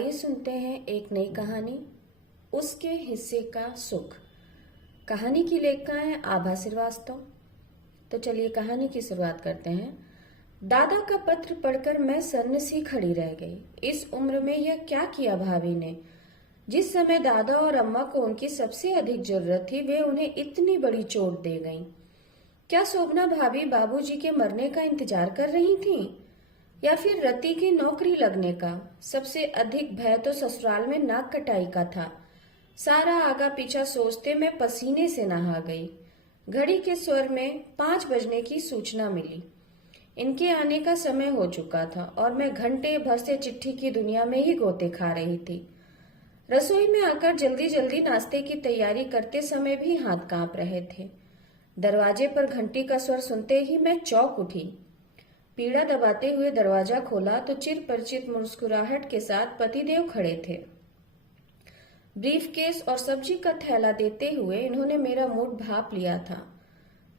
आइए सुनते हैं एक नई कहानी, उसके हिस्से का सुख। कहानी की लेखिका है आभा श्रीवास्तव। तो चलिए कहानी की शुरुआत करते हैं। दादा का पत्र पढ़कर मैं सन्न सी खड़ी रह गई। इस उम्र में यह क्या किया भाभी ने? जिस समय दादा और अम्मा को उनकी सबसे अधिक जरूरत थी, वे उन्हें इतनी बड़ी चोट दे गईं। क्या शोभना भाभी बाबूजी के मरने का इंतजार कर रही थीं? या फिर रति की नौकरी लगने का? सबसे अधिक भय तो ससुराल में नाक कटाई का था। सारा आगा पीछा सोचते मैं पसीने से नहा गई। घड़ी के स्वर में 5 बजने की सूचना मिली। इनके आने का समय हो चुका था और मैं घंटे भर से चिट्ठी की दुनिया में ही गोते खा रही थी। रसोई में आकर जल्दी जल्दी नाश्ते की तैयारी करते समय भी हाथ कांप रहे थे। दरवाजे पर घंटी का स्वर सुनते ही मैं चौंक उठी। पीड़ा दबाते हुए दरवाजा खोला तो चिर परिचित मुस्कुराहट के साथ पतिदेव खड़े थे। ब्रीफकेस और सब्जी का थैला देते हुए इन्होंने मेरा मूड भाप लिया था।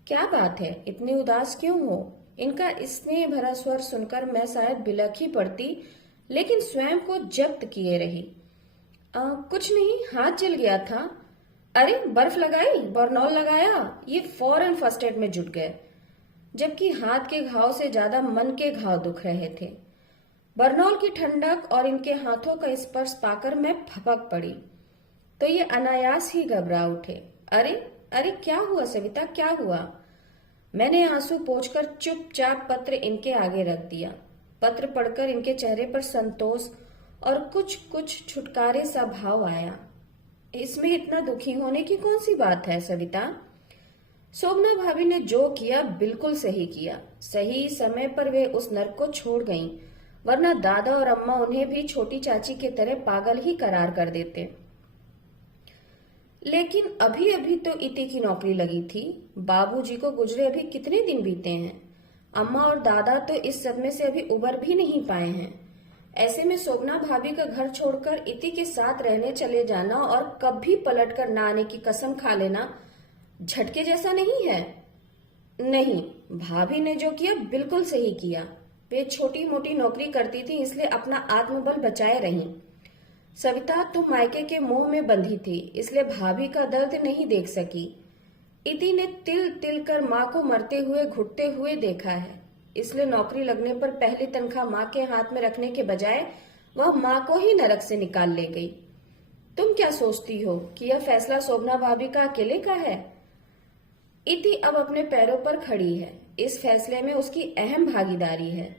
क्या बात है, इतनी उदास क्यों हो? इनका स्नेह भरा स्वर सुनकर मैं शायद बिलख ही पड़ती, लेकिन स्वयं को जब्त किए रही। कुछ नहीं, हाथ जल गया था। अरे बर्फ लगाई, बरनॉल लगाया? ये फौरन फर्स्ट एड में जुट गए, जबकि हाथ के घाव से ज्यादा मन के घाव दुख रहे थे। बरनॉल की ठंडक और इनके हाथों का स्पर्श पाकर मैं फपक पड़ी तो ये अनायास ही घबरा उठे। अरे अरे क्या हुआ सविता, क्या हुआ? मैंने आंसू पोंछकर चुपचाप पत्र इनके आगे रख दिया। पत्र पढ़कर इनके चेहरे पर संतोष और कुछ कुछ छुटकारे सा भाव आया। इसमें इतना दुखी होने की कौन सी बात है सविता? शोभना भाभी ने जो किया बिल्कुल सही किया। सही समय पर वे उस नर्क को छोड़ गईं, वरना दादा और अम्मा उन्हें भी छोटी चाची की तरह पागल ही करार कर देते। लेकिन अभी अभी तो इति की नौकरी लगी थी। बाबूजी को गुजरे अभी कितने दिन बीते हैं। अम्मा और दादा तो इस सदमे से अभी उबर भी नहीं पाए हैं। ऐसे में शोभना भाभी का घर छोड़कर इति के साथ रहने चले जाना और कभी पलट कर ना आने की कसम खा लेना झटके जैसा नहीं है? नहीं, भाभी ने जो किया बिल्कुल सही किया। वे छोटी मोटी नौकरी करती थी, इसलिए अपना आत्मबल बचाए रही। सविता तुम मायके के मोह में बंधी थी, इसलिए भाभी का दर्द नहीं देख सकी। इति ने तिल तिल कर माँ को मरते हुए घुटते हुए देखा है, इसलिए नौकरी लगने पर पहली तनख्वाह माँ के हाथ में रखने के बजाय वह माँ को ही नरक से निकाल ले गई। तुम क्या सोचती हो कि यह फैसला शोभना भाभी का अकेले का है? इति अब अपने पैरों पर खड़ी है। इस फैसले में उसकी अहम भागीदारी है।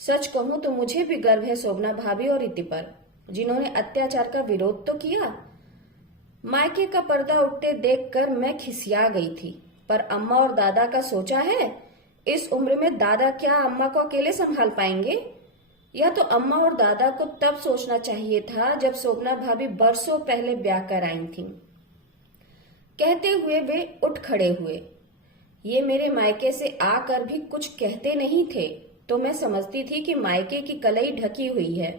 सच कहूं तो मुझे भी गर्व है शोभना भाभी और इति पर, जिन्होंने अत्याचार का विरोध तो किया। मायके का पर्दा उठते देखकर मैं खिसिया गई थी, पर अम्मा और दादा का सोचा है? इस उम्र में दादा क्या अम्मा को अकेले संभाल पाएंगे? यह तो अम्मा और दादा को तब सोचना चाहिए था जब शोभना भाभी बरसों पहले ब्याह कर आई थी। कहते हुए वे उठ खड़े हुए। ये मेरे मायके से आकर भी कुछ कहते नहीं थे, तो मैं समझती थी कि मायके की कलई ढकी हुई है।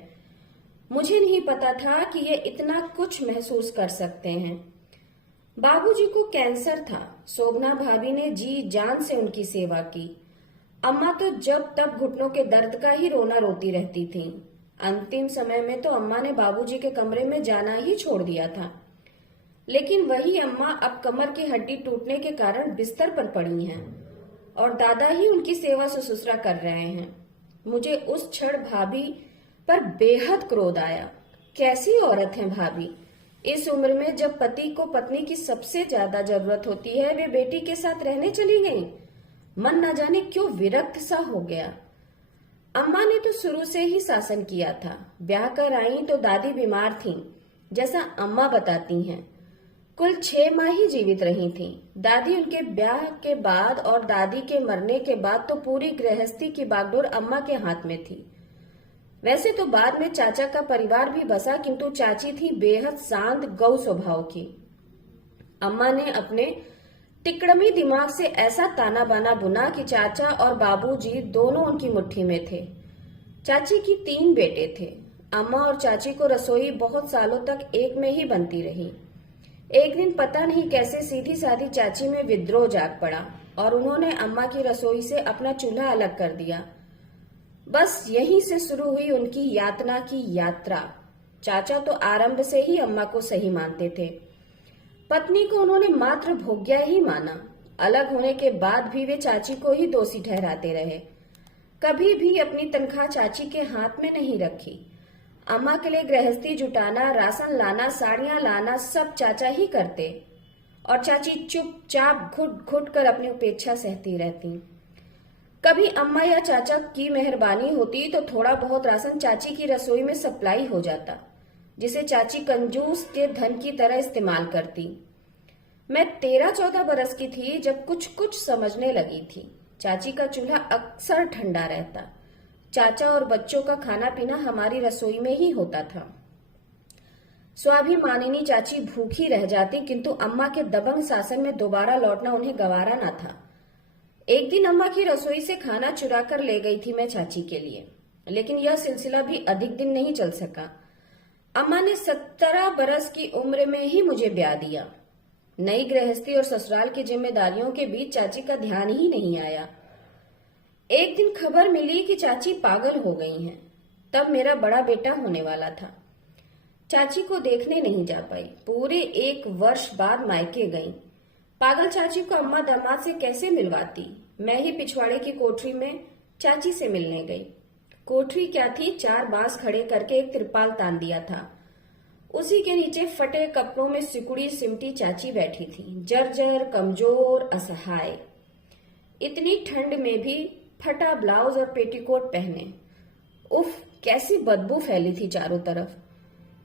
मुझे नहीं पता था कि ये इतना कुछ महसूस कर सकते हैं। बाबूजी को कैंसर था। शोभना भाभी ने जी जान से उनकी सेवा की। अम्मा तो जब तब घुटनों के दर्द का ही रोना रोती रहती थी। अंतिम समय में तो अम्मा ने बाबूजी के कमरे में जाना ही छोड़ दिया था। लेकिन वही अम्मा अब कमर की हड्डी टूटने के कारण बिस्तर पर पड़ी हैं और दादा ही उनकी सेवा सुसुसरा कर रहे हैं। मुझे उस क्षण भाभी पर बेहद क्रोध आया। कैसी औरत है भाभी! इस उम्र में जब पति को पत्नी की सबसे ज्यादा जरूरत होती है, वे बेटी के साथ रहने चली गई। मन न जाने क्यों विरक्त सा हो गया। अम्मा ने तो शुरू से ही शासन किया था। ब्याह कर आई तो दादी बीमार थी, जैसा अम्मा बताती हैं। कुल 6 माह ही जीवित रही थीं। दादी उनके ब्याह के बाद और दादी के मरने के बाद तो पूरी गृहस्थी की बागडोर अम्मा के हाथ में थी। वैसे तो बाद में चाचा का परिवार भी बसा, किंतु चाची थी बेहद शांत गौ स्वभाव की। अम्मा ने अपने तिकड़मी दिमाग से ऐसा ताना बाना बुना कि चाचा और बाबूजी दोनों उनकी मुट्ठी में थे। चाची की 3 बेटे थे। अम्मा और चाची को रसोई बहुत सालों तक एक में ही बनती रही। एक दिन पता नहीं कैसे सीधी सादी चाची में विद्रोह जाग पड़ा और उन्होंने अम्मा की रसोई से अपना चूल्हा अलग कर दिया। बस यहीं से शुरू हुई उनकी यातना की यात्रा। चाचा तो आरंभ से ही अम्मा को सही मानते थे। पत्नी को उन्होंने मात्र भोग्या ही माना। अलग होने के बाद भी वे चाची को ही दोषी ठहराते रहे। कभी भी अपनी तनख्वाह चाची के हाथ में नहीं रखी। अम्मा के लिए गृहस्थी जुटाना, राशन लाना, साड़ियां लाना सब चाचा ही करते और चाची चुपचाप घुट घुट कर अपनी उपेक्षा सहती रहती। कभी अम्मा या चाचा की मेहरबानी होती तो थोड़ा बहुत राशन चाची की रसोई में सप्लाई हो जाता, जिसे चाची कंजूस के धन की तरह इस्तेमाल करती। मैं 13-14 बरस की थी जब कुछ कुछ समझने लगी थी। चाची का चूल्हा अक्सर ठंडा रहता। चाचा और बच्चों का खाना पीना हमारी रसोई में ही होता था। स्वाभिमानिनी चाची भूखी रह जाती, किंतु अम्मा के दबंग शासन में दोबारा लौटना उन्हें गवारा न था। एक दिन अम्मा की रसोई से खाना चुरा कर ले गई थी मैं चाची के लिए, लेकिन यह सिलसिला भी अधिक दिन नहीं चल सका। अम्मा ने 17 बरस की उम्र में ही मुझे ब्याह दिया। नई गृहस्थी और ससुराल की जिम्मेदारियों के बीच चाची का ध्यान ही नहीं आया। एक दिन खबर मिली कि चाची पागल हो गई हैं। तब मेरा बड़ा बेटा होने वाला था। चाची को देखने नहीं जा पाई। पूरे 1 वर्ष बाद मायके गई। पागल चाची को अम्मा दामाद से कैसे मिलवाती। मैं ही पिछवाड़े की कोठरी में चाची से मिलने गई। कोठरी क्या थी, 4 बांस खड़े करके एक तिरपाल तान दिया था। उसी के नीचे फटे कपड़ों में सिकुड़ी सिमटी चाची बैठी थी, जर्जर, कमजोर, असहाय। इतनी ठंड में भी फटा ब्लाउज और पेटीकोट पहने। उफ, कैसी बदबू फैली थी चारों तरफ।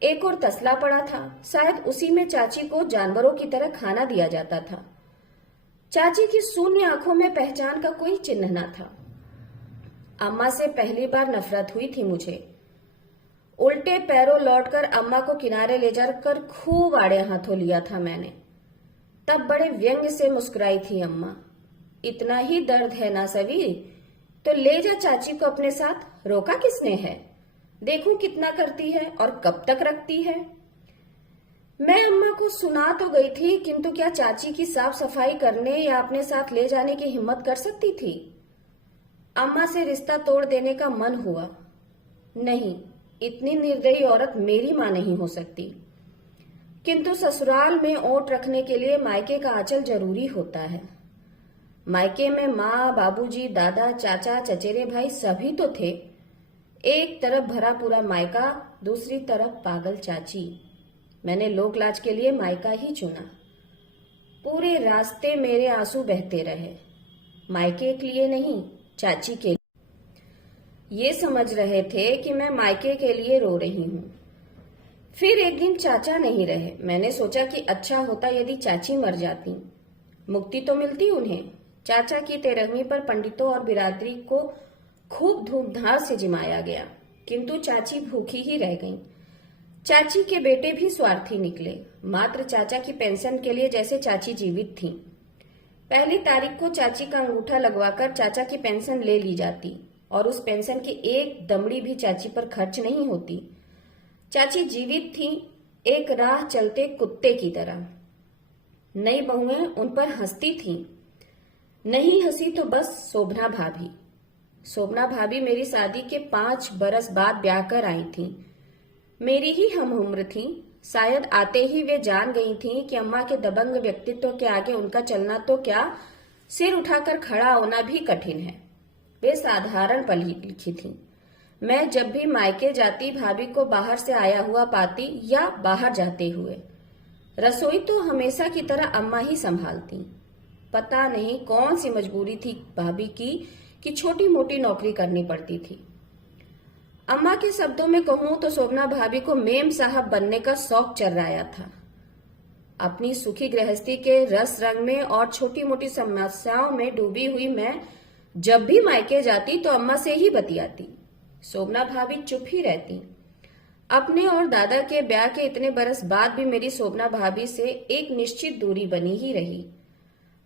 एक और तसला पड़ा था, शायद उसी में चाची को जानवरों की तरह खाना दिया जाता था। चाची की शून्य आंखों में पहचान का कोई चिन्ह न था। अम्मा से पहली बार नफरत हुई थी मुझे। उल्टे पैरों लौटकर अम्मा को किनारे ले जाकर खूब आड़े हाथों लिया था मैंने। तब बड़े व्यंग्य से मुस्कुराई थी अम्मा। इतना ही दर्द है ना सवी, तो ले जा चाची को अपने साथ। रोका किसने है? देखूं कितना करती है और कब तक रखती है। मैं अम्मा को सुना तो गई थी, किंतु क्या चाची की साफ सफाई करने या अपने साथ ले जाने की हिम्मत कर सकती थी? अम्मा से रिश्ता तोड़ देने का मन हुआ। नहीं, इतनी निर्दयी औरत मेरी मां नहीं हो सकती। किंतु ससुराल में ओट रखने के लिए मायके का आंचल जरूरी होता है। मायके में माँ, बाबूजी, दादा, चाचा, चचेरे भाई सभी तो थे। एक तरफ भरा पूरा मायका, दूसरी तरफ पागल चाची। मैंने लोक लाज के लिए मायका ही चुना। पूरे रास्ते मेरे आंसू बहते रहे। मायके के लिए नहीं, चाची के लिए। ये समझ रहे थे कि मैं मायके के लिए रो रही हूँ। फिर एक दिन चाचा नहीं रहे। मैंने सोचा कि अच्छा होता यदि चाची मर जाती, मुक्ति तो मिलती उन्हें। चाचा की 13वीं पर पंडितों और बिरादरी को खूब धूमधाम से जिमाया गया, किंतु चाची भूखी ही रह गईं। चाची के बेटे भी स्वार्थी निकले। मात्र चाचा की पेंशन के लिए जैसे चाची जीवित थीं। पहली तारीख को चाची का अंगूठा लगवाकर चाचा की पेंशन ले ली जाती और उस पेंशन की एक दमड़ी भी चाची पर खर्च नहीं होती। चाची जीवित थी, एक राह चलते कुत्ते की तरह। नई बहुएं उन पर हंसती थीं। नहीं हंसी तो बस शोभना भाभी। शोभना भाभी मेरी शादी के 5 बरस बाद ब्याह कर आई थीं। मेरी ही हम उम्र थीं। शायद आते ही वे जान गई थीं कि अम्मा के दबंग व्यक्तित्व के आगे उनका चलना तो क्या, सिर उठाकर खड़ा होना भी कठिन है। वे साधारण पढ़ी लिखी थीं। मैं जब भी मायके जाती भाभी को बाहर से आया हुआ पाती या बाहर जाते हुए। रसोई तो हमेशा की तरह अम्मा ही संभालती। पता नहीं कौन सी मजबूरी थी भाभी की कि छोटी मोटी नौकरी करनी पड़ती थी। अम्मा के शब्दों में कहूं तो शोभना भाभी को मेम साहब बनने का शौक चर्राया था। अपनी सुखी गृहस्थी के रस रंग में और छोटी मोटी समस्याओं में डूबी हुई मैं जब भी मायके जाती तो अम्मा से ही बतियाती। शोभना भाभी चुप ही रहती। अपने और दादा के ब्याह के इतने बरस बाद भी मेरी शोभना भाभी से एक निश्चित दूरी बनी ही रही।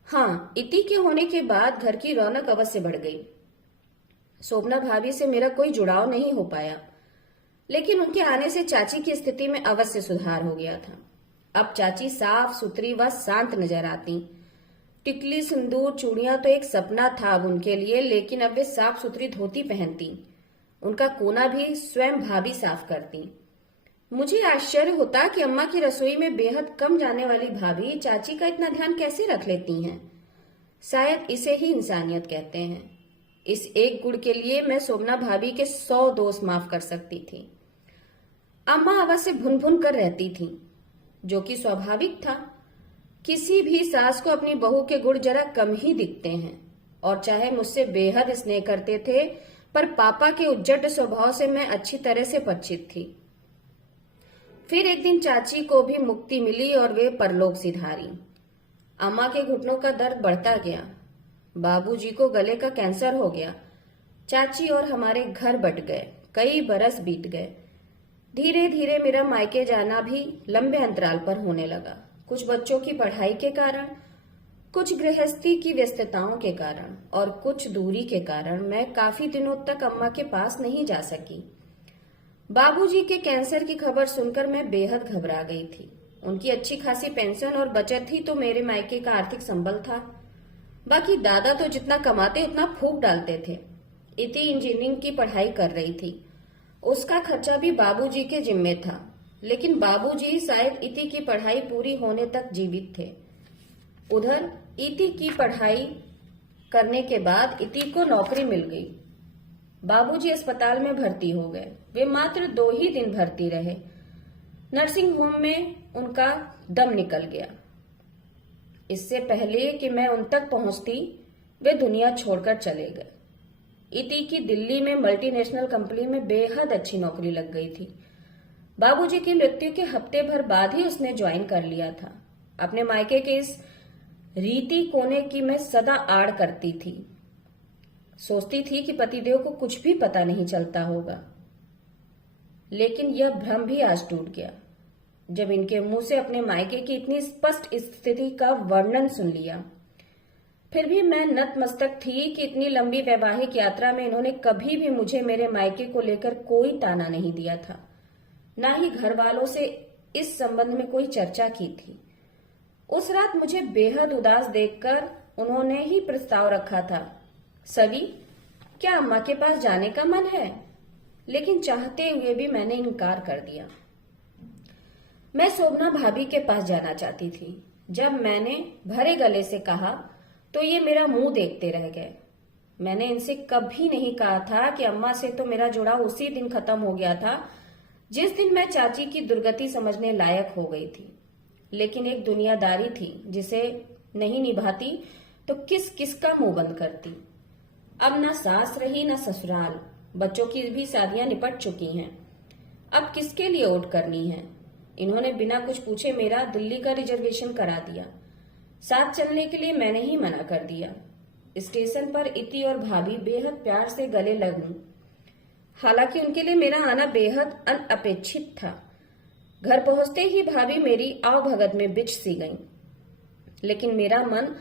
हाँ, इति के होने के बाद घर की रौनक अवश्य बढ़ गई। शोभना भाभी से मेरा कोई जुड़ाव नहीं हो पाया, लेकिन उनके आने से चाची की स्थिति में अवश्य सुधार हो गया था। अब चाची साफ सुथरी व शांत नजर आती। टिकली, सिंदूर, चूड़ियां तो एक सपना था अब उनके लिए, लेकिन अब वे साफ सुथरी धोती पहनती। उनका कोना भी स्वयं भाभी साफ करती। मुझे आश्चर्य होता कि अम्मा की रसोई में बेहद कम जाने वाली भाभी चाची का इतना ध्यान कैसे रख लेती हैं। शायद इसे ही इंसानियत कहते हैं। इस एक गुण के लिए मैं शोभना भाभी के 100 दोष माफ कर सकती थी। अम्मा आवाज से भुन भुन कर रहती थी, जो कि स्वाभाविक था। किसी भी सास को अपनी बहू के गुण जरा कम ही दिखते हैं, और चाहे मुझसे बेहद स्नेह करते थे, पर पापा के उज्जट स्वभाव से मैं अच्छी तरह से परिचित थी। फिर एक दिन चाची को भी मुक्ति मिली और वे परलोक सिधारी। अम्मा के घुटनों का दर्द बढ़ता गया। बाबूजी को गले का कैंसर हो गया। चाची और हमारे घर बट गए। कई बरस बीत गए। धीरे धीरे मेरा मायके जाना भी लंबे अंतराल पर होने लगा। कुछ बच्चों की पढ़ाई के कारण, कुछ गृहस्थी की व्यस्तताओं के कारण और कुछ दूरी के कारण मैं काफी दिनों तक अम्मा के पास नहीं जा सकी। बाबूजी के कैंसर की खबर सुनकर मैं बेहद घबरा गई थी। उनकी अच्छी खासी पेंशन और बचत ही तो मेरे मायके का आर्थिक संबल था। बाकी दादा तो जितना कमाते उतना फूंक डालते थे। इति इंजीनियरिंग की पढ़ाई कर रही थी। उसका खर्चा भी बाबूजी के जिम्मे था, लेकिन बाबूजी शायद इति की पढ़ाई पूरी होने तक जीवित थे। उधर इति की पढ़ाई करने के बाद इति को नौकरी मिल गई। बाबूजी अस्पताल में भर्ती हो गए। वे मात्र 2 ही दिन भर्ती रहे। नर्सिंग होम में उनका दम निकल गया। इससे पहले कि मैं उन तक पहुंचती, वे दुनिया छोड़कर चले गए। इति की दिल्ली में मल्टीनेशनल कंपनी में बेहद अच्छी नौकरी लग गई थी। बाबूजी की मृत्यु के हफ्ते भर बाद ही उसने ज्वाइन कर लिया था। अपने मायके के इस रीति कोने की मैं सदा आड़ करती थी। सोचती थी कि पतिदेव को कुछ भी पता नहीं चलता होगा, लेकिन यह भ्रम भी आज टूट गया जब इनके मुंह से अपने मायके की इतनी स्पष्ट स्थिति का वर्णन सुन लिया। फिर भी मैं नतमस्तक थी कि इतनी लंबी वैवाहिक यात्रा में इन्होंने कभी भी मुझे मेरे मायके को लेकर कोई ताना नहीं दिया था, ना ही घर वालों से इस संबंध में कोई चर्चा की थी। उस रात मुझे बेहद उदास देखकर उन्होंने ही प्रस्ताव रखा था, सवी, क्या अम्मा के पास जाने का मन है? लेकिन चाहते हुए भी मैंने इनकार कर दिया। मैं शोभना भाभी के पास जाना चाहती थी। जब मैंने भरे गले से कहा तो ये मेरा मुंह देखते रह गए। मैंने इनसे कभी नहीं कहा था कि अम्मा से तो मेरा जुड़ाव उसी दिन खत्म हो गया था जिस दिन मैं चाची की दुर्गति समझने लायक हो गई थी। लेकिन एक दुनियादारी थी जिसे नहीं निभाती तो किस किस का मुंह बंद करती। अब ना सास रही ना ससुराल। बच्चों की भी शादियां निपट चुकी हैं। अब किसके लिए ओट करनी है? इन्होंने बिना कुछ पूछे मेरा दिल्ली का रिजर्वेशन करा दिया। साथ चलने के लिए मैंने ही मना कर दिया। स्टेशन पर इति और भाभी बेहद प्यार से गले लगीं। हालांकि उनके लिए मेरा आना बेहद अनअपेक्षित था। घर पहुंचते ही भाभी मेरी आवभगत में बिछ सी गईं। लेकिन मेरा मन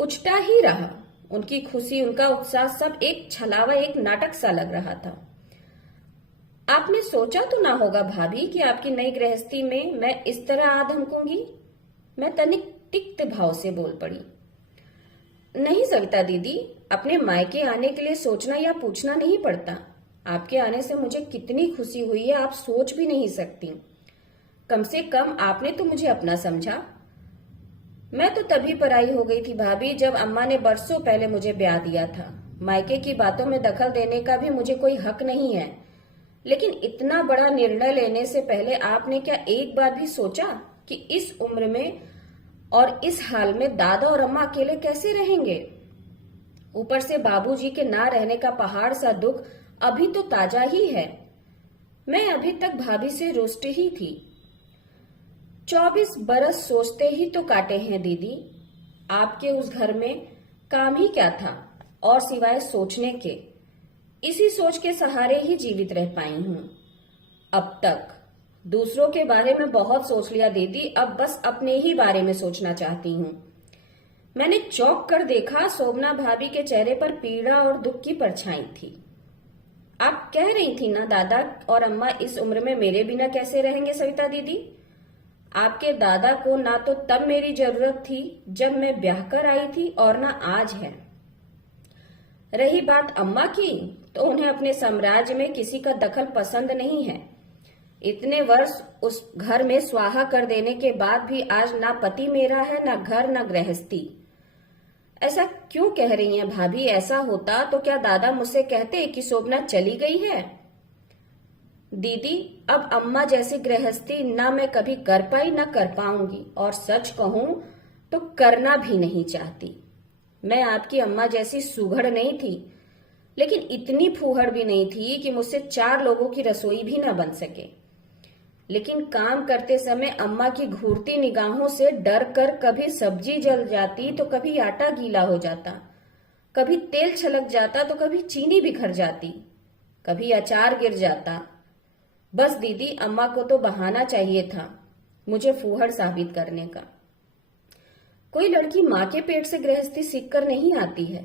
उचटा ही रहा। उनकी खुशी, उनका उत्साह सब एक छलावा, एक नाटक सा लग रहा था। आपने सोचा तो ना होगा भाभी कि आपकी नई गृहस्थी में मैं इस तरह आ धमकूंगी? मैं तनिक तिक्त भाव से बोल पड़ी। नहीं सविता दीदी, अपने मायके आने के लिए सोचना या पूछना नहीं पड़ता। आपके आने से मुझे कितनी खुशी हुई है आप सोच भी नहीं सकती। कम से कम आपने तो मुझे अपना समझा। मैं तो तभी पराई हो गई थी भाभी जब अम्मा ने बरसों पहले मुझे ब्याह दिया था। मायके की बातों में दखल देने का भी मुझे कोई हक नहीं है। लेकिन इतना बड़ा निर्णय लेने से पहले आपने क्या एक बार भी सोचा कि इस उम्र में और इस हाल में दादा और अम्मा अकेले कैसे रहेंगे? ऊपर से बाबूजी के ना रहने का पहाड़ सा दुख अभी तो ताजा ही है। मैं अभी तक भाभी से रुष्ट ही थी। 24 बरस सोचते ही तो काटे हैं दीदी। आपके उस घर में काम ही क्या था और सिवाय सोचने के? इसी सोच के सहारे ही जीवित रह पाई हूं अब तक। दूसरों के बारे में बहुत सोच लिया दीदी, अब बस अपने ही बारे में सोचना चाहती हूँ। मैंने चौंक कर देखा। शोभना भाभी के चेहरे पर पीड़ा और दुख की परछाई थी। आप कह रही थी ना दादा और अम्मा इस उम्र में मेरे बिना कैसे रहेंगे सविता दीदी? आपके दादा को ना तो तब मेरी जरूरत थी जब मैं ब्याह कर आई थी और ना आज है। रही बात अम्मा की, तो उन्हें अपने साम्राज्य में किसी का दखल पसंद नहीं है। इतने वर्ष उस घर में स्वाहा कर देने के बाद भी आज ना पति मेरा है, ना घर, ना गृहस्थी। ऐसा क्यों कह रही हैं भाभी? ऐसा होता तो क्या दादा मुझसे कहते कि शोभना चली गई है? दीदी, अब अम्मा जैसी गृहस्थी ना मैं कभी कर पाई ना कर पाऊंगी, और सच कहूं तो करना भी नहीं चाहती। मैं आपकी अम्मा जैसी सुघड़ नहीं थी, लेकिन इतनी फूहड़ भी नहीं थी कि मुझसे 4 लोगों की रसोई भी ना बन सके। लेकिन काम करते समय अम्मा की घूरती निगाहों से डर कर कभी सब्जी जल जाती तो कभी आटा गीला हो जाता, कभी तेल छलक जाता तो कभी चीनी बिखर जाती, कभी अचार गिर जाता। बस दीदी, अम्मा को तो बहाना चाहिए था मुझे फूहड़ साबित करने का। कोई लड़की माँ के पेट से गृहस्थी सीखकर नहीं आती है।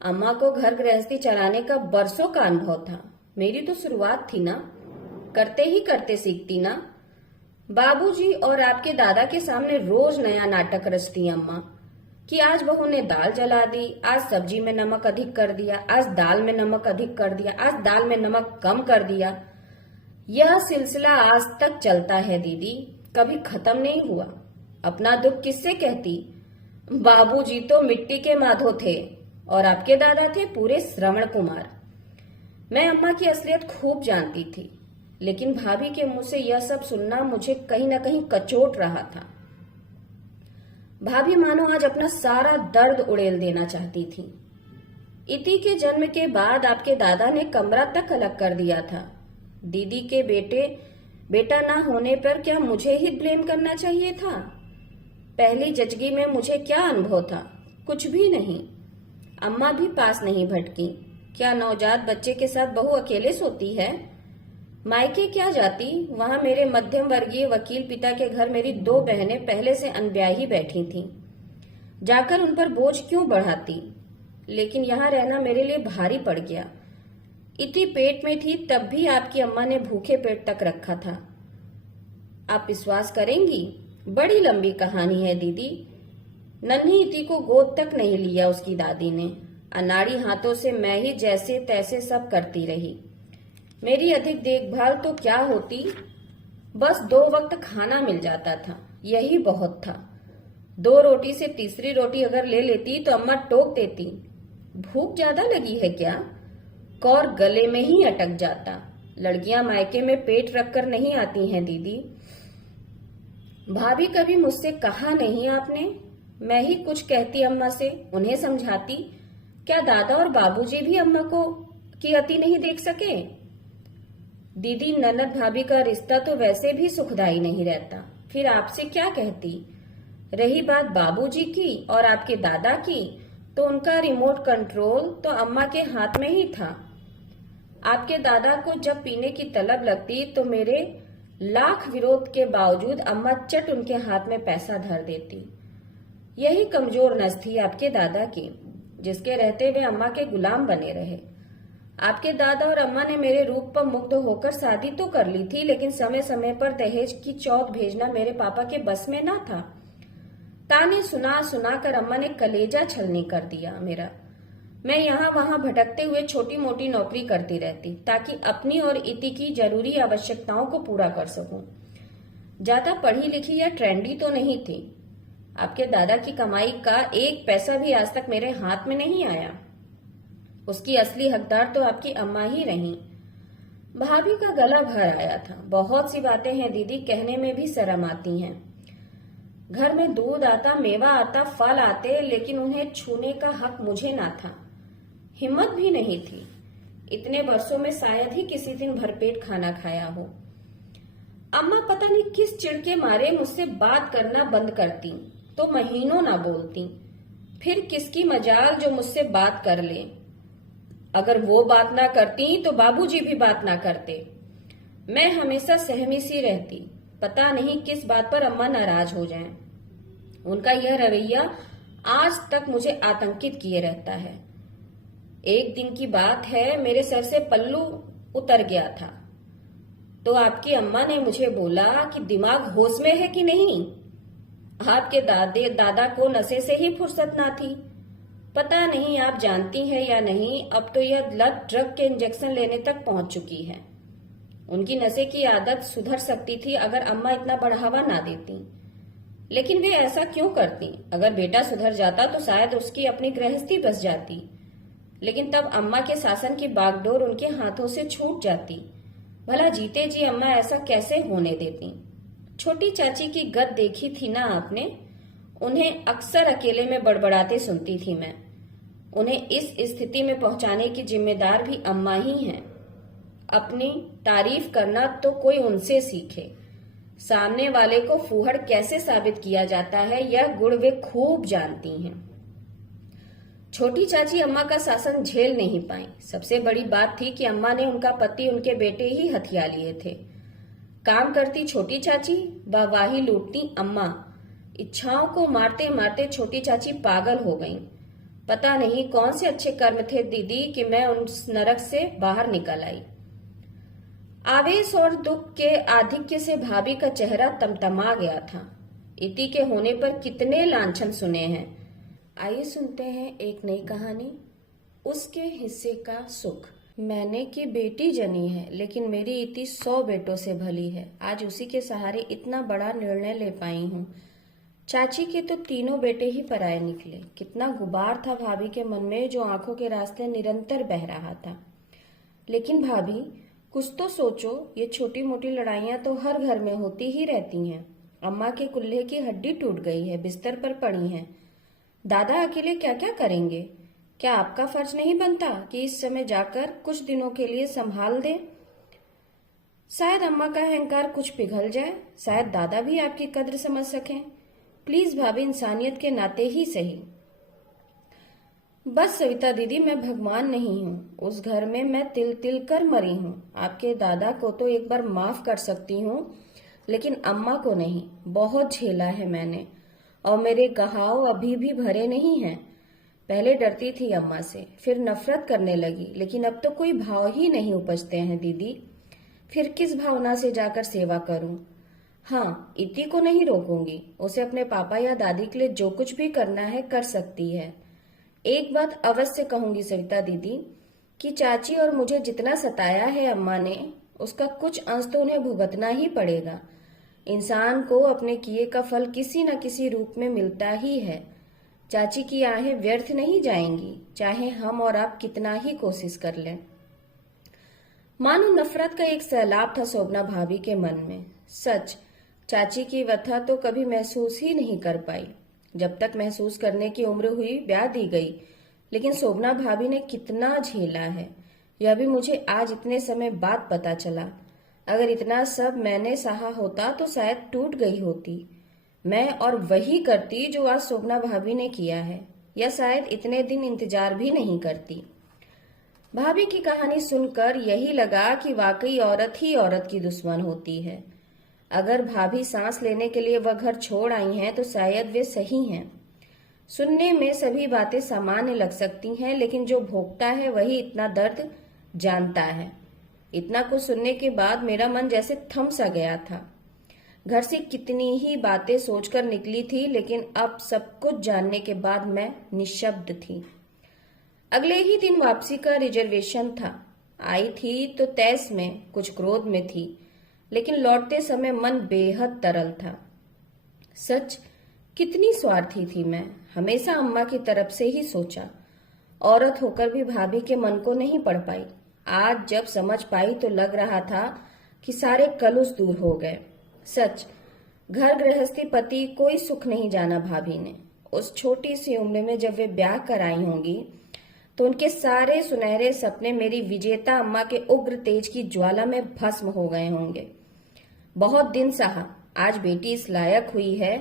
अम्मा को घर गृहस्थी चलाने का बरसों का अनुभव था। मेरी तो शुरुआत थी ना, करते ही करते सीखती ना। बाबूजी और आपके दादा के सामने रोज नया नाटक रचती अम्मा कि आज बहू ने दाल जला दी, आज सब्जी में नमक अधिक कर दिया, आज दाल में नमक अधिक कर दिया, आज दाल में नमक कम कर दिया। यह सिलसिला आज तक चलता है दीदी, कभी खत्म नहीं हुआ। अपना दुख किससे कहती? बाबूजी तो मिट्टी के माधो थे और आपके दादा थे पूरे श्रवण कुमार। मैं अम्मा की असलियत खूब जानती थी, लेकिन भाभी के मुंह से यह सब सुनना मुझे कहीं ना कहीं कचोट रहा था। भाभी मानो आज अपना सारा दर्द उड़ेल देना चाहती थी। इति के जन्म के बाद आपके दादा ने कमरा तक अलग कर दिया था। दीदी के बेटा ना होने पर क्या मुझे ही ब्लेम करना चाहिए था? पहली जचगी में मुझे क्या अनुभव था? कुछ भी नहीं। अम्मा भी पास नहीं भटकी। क्या नवजात बच्चे के साथ बहू अकेले सोती है? मायके क्या जाती? वहां मेरे मध्यम वर्गीय वकील पिता के घर मेरी 2 बहनें पहले से अनब्याही बैठी थीं। जाकर उन पर बोझ क्यों बढ़ाती? लेकिन यहाँ रहना मेरे लिए भारी पड़ गया। इति पेट में थी तब भी आपकी अम्मा ने भूखे पेट तक रखा था। आप विश्वास करेंगी, बड़ी लंबी कहानी है दीदी। नन्ही इति को गोद तक नहीं लिया उसकी दादी ने। अनाड़ी हाथों से मैं ही जैसे तैसे सब करती रही। मेरी अधिक देखभाल तो क्या होती, बस 2 वक्त खाना मिल जाता था, यही बहुत था। 2 रोटी से तीसरी रोटी अगर ले लेती तो अम्मा टोक देती, भूख ज्यादा लगी है क्या? कौर गले में ही अटक जाता। लड़कियां मायके में पेट रखकर नहीं आती हैं दीदी। भाभी कभी मुझसे कहा नहीं आपने? मैं ही कुछ कहती अम्मा से, उन्हें समझाती। क्या दादा और बाबूजी भी अम्मा को की अति नहीं देख सके? दीदी, ननद भाभी का रिश्ता तो वैसे भी सुखदायी नहीं रहता, फिर आपसे क्या कहती। रही बात बाबूजी की और आपके दादा की, तो उनका रिमोट कंट्रोल तो अम्मा के हाथ में ही था। आपके दादा को जब पीने की तलब लगती तो मेरे लाख विरोध के बावजूद अम्मा चट उनके हाथ में पैसा धर देती। यही कमजोर नस थी आपके दादा की, जिसके रहते वे अम्मा के गुलाम बने रहे। आपके दादा और अम्मा ने मेरे रूप पर मुग्ध होकर शादी तो कर ली थी, लेकिन समय समय पर दहेज की चौथ भेजना मेरे पापा के बस में ना था। ताने सुना सुना कर अम्मा ने कलेजा छलनी कर दिया मेरा। मैं यहाँ वहां भटकते हुए छोटी मोटी नौकरी करती रहती, ताकि अपनी और इति की जरूरी आवश्यकताओं को पूरा कर सकूं। ज्यादा पढ़ी लिखी या ट्रेंडी तो नहीं थी। आपके दादा की कमाई का 1 पैसा भी आज तक मेरे हाथ में नहीं आया। उसकी असली हकदार तो आपकी अम्मा ही रही। भाभी का गला भर आया था। बहुत सी बातें हैं दीदी, कहने में भी शर्म आती हैं। घर में दूध आता, मेवा आता, फल आते, लेकिन उन्हें छूने का हक मुझे ना था। हिम्मत भी नहीं थी। इतने वर्षों में शायद ही किसी दिन भरपेट खाना खाया हो। अम्मा पता नहीं किस चिढ़ के मारे मुझसे बात करना बंद करती तो महीनों ना बोलती। फिर किसकी मजाल जो मुझसे बात कर ले। अगर वो बात ना करती तो बाबूजी भी बात ना करते। मैं हमेशा सहमी सी रहती, पता नहीं किस बात पर अम्मा नाराज हो जाएं। उनका यह रवैया आज तक मुझे आतंकित किए रहता है। एक दिन की बात है, मेरे सर से पल्लू उतर गया था तो आपकी अम्मा ने मुझे बोला कि दिमाग होश में है कि नहीं। आपके दादा को नशे से ही फुर्सत ना थी। पता नहीं आप जानती हैं या नहीं, अब तो यह लत ड्रग के इंजेक्शन लेने तक पहुंच चुकी है। उनकी नशे की आदत सुधर सकती थी अगर अम्मा इतना बढ़ावा ना देती। लेकिन वे ऐसा क्यों करती? अगर बेटा सुधर जाता तो शायद उसकी अपनी गृहस्थी बस जाती। लेकिन तब अम्मा के शासन की बागडोर उनके हाथों से छूट जाती। भला जीते जी अम्मा ऐसा कैसे होने देती? छोटी चाची की गत देखी थी ना आपने? उन्हें अक्सर अकेले में बड़बड़ाते सुनती थी मैं। उन्हें इस स्थिति में पहुंचाने की जिम्मेदार भी अम्मा ही हैं। अपनी तारीफ करना तो कोई उनसे सीखे। सामने वाले को फूहड़ कैसे साबित किया जाता है यह गुण वे खूब जानती हैं। छोटी चाची अम्मा का शासन झेल नहीं पाई। सबसे बड़ी बात थी कि अम्मा ने उनका पति उनके बेटे ही हथिया लिए थे। काम करती छोटी चाची, वाही लूटती अम्मा। इच्छाओं को मारते मारते छोटी चाची पागल हो गईं। पता नहीं कौन से अच्छे कर्म थे दीदी कि मैं उस नरक से बाहर निकल आई। आवेश और दुख के आधिक्य से भाभी का चेहरा तमतमा गया था। इति के होने पर कितने लांछन सुने हैं। आइए सुनते हैं एक नई कहानी, उसके हिस्से का सुख। मैंने की बेटी जनी है, लेकिन मेरी इति 100 बेटों से भली है। आज उसी के सहारे इतना बड़ा निर्णय ले पाई हूँ। चाची के तो तीनों बेटे ही पराए निकले। कितना गुबार था भाभी के मन में जो आंखों के रास्ते निरंतर बह रहा था। लेकिन भाभी कुछ तो सोचो, ये छोटी मोटी लड़ाइयां तो हर घर में होती ही रहती हैं। अम्मा के कुल्हे की हड्डी टूट गई है, बिस्तर पर पड़ी है। दादा अकेले क्या क्या करेंगे? क्या आपका फर्ज नहीं बनता कि इस समय जाकर कुछ दिनों के लिए संभाल दे? शायद अम्मा का अहंकार कुछ पिघल जाए, शायद दादा भी आपकी कद्र समझ सकें। प्लीज भाभी, इंसानियत के नाते ही सही। बस सविता दीदी, मैं भगवान नहीं हूँ। उस घर में मैं तिल तिल कर मरी हूँ। आपके दादा को तो एक बार माफ कर सकती हूँ, लेकिन अम्मा को नहीं। बहुत झेला है मैंने, और मेरे घाव अभी भी भरे नहीं हैं। पहले डरती थी अम्मा से, फिर नफरत करने लगी, लेकिन अब तो कोई भाव ही नहीं उपजते हैं दीदी। फिर किस भावना से जाकर सेवा करूं? हाँ, इति को नहीं रोकूंगी। उसे अपने पापा या दादी के लिए जो कुछ भी करना है कर सकती है। एक बात अवश्य कहूंगी सविता दीदी कि चाची और मुझे जितना सताया है अम्मा ने, उसका कुछ अंश तो उन्हें भुगतना ही पड़ेगा। इंसान को अपने किए का फल किसी न किसी रूप में मिलता ही है। चाची की आहें व्यर्थ नहीं जाएंगी, चाहे हम और आप कितना ही कोशिश कर लें। मानो नफरत का एक सैलाब था शोभना भाभी के मन में। सच, चाची की व्यथा तो कभी महसूस ही नहीं कर पाई। जब तक महसूस करने की उम्र हुई ब्याह दी गई, लेकिन शोभना भाभी ने कितना झेला है यह भी मुझे आज इतने समय बाद पता चला। अगर इतना सब मैंने सहा होता तो शायद टूट गई होती मैं और वही करती जो आज शोभना भाभी ने किया है, या शायद इतने दिन इंतजार भी नहीं करती। भाभी की कहानी सुनकर यही लगा कि वाकई औरत ही औरत की दुश्मन होती है। अगर भाभी सांस लेने के लिए वह घर छोड़ आई हैं तो शायद वे सही हैं। सुनने में सभी बातें सामान्य लग सकती हैं, लेकिन जो भोगता है वही इतना दर्द जानता है। इतना कुछ सुनने के बाद मेरा मन जैसे थम सा गया था। घर से कितनी ही बातें सोचकर निकली थी, लेकिन अब सब कुछ जानने के बाद मैं निशब्द थी। अगले ही दिन वापसी का रिजर्वेशन था। आई थी तो तैस में, कुछ क्रोध में थी, लेकिन लौटते समय मन बेहद तरल था। सच, कितनी स्वार्थी थी मैं। हमेशा अम्मा की तरफ से ही सोचा। औरत होकर भी भाभी के मन को नहीं पढ़ पाई। आज जब समझ पाई तो लग रहा था कि सारे कलुष दूर हो गए। सच, घर गृहस्थी पति कोई सुख नहीं जाना भाभी ने। उस छोटी सी उम्र में जब वे ब्याह कर आई होंगी तो उनके सारे सुनहरे सपने मेरी विजेता अम्मा के उग्र तेज की ज्वाला में भस्म हो गए होंगे। बहुत दिन सहा, आज बेटी इस लायक हुई है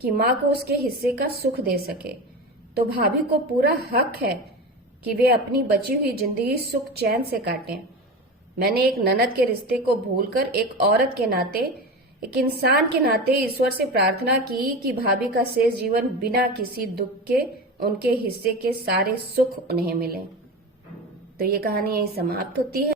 कि माँ को उसके हिस्से का सुख दे सके, तो भाभी को पूरा हक है कि वे अपनी बची हुई जिंदगी सुख चैन से काटें। मैंने एक ननद के रिश्ते को भूलकर एक औरत के नाते, एक इंसान के नाते ईश्वर से प्रार्थना की कि भाभी का शेष जीवन बिना किसी दुख के उनके हिस्से के सारे सुख उन्हें मिले। तो ये कहानी यहीं समाप्त होती है।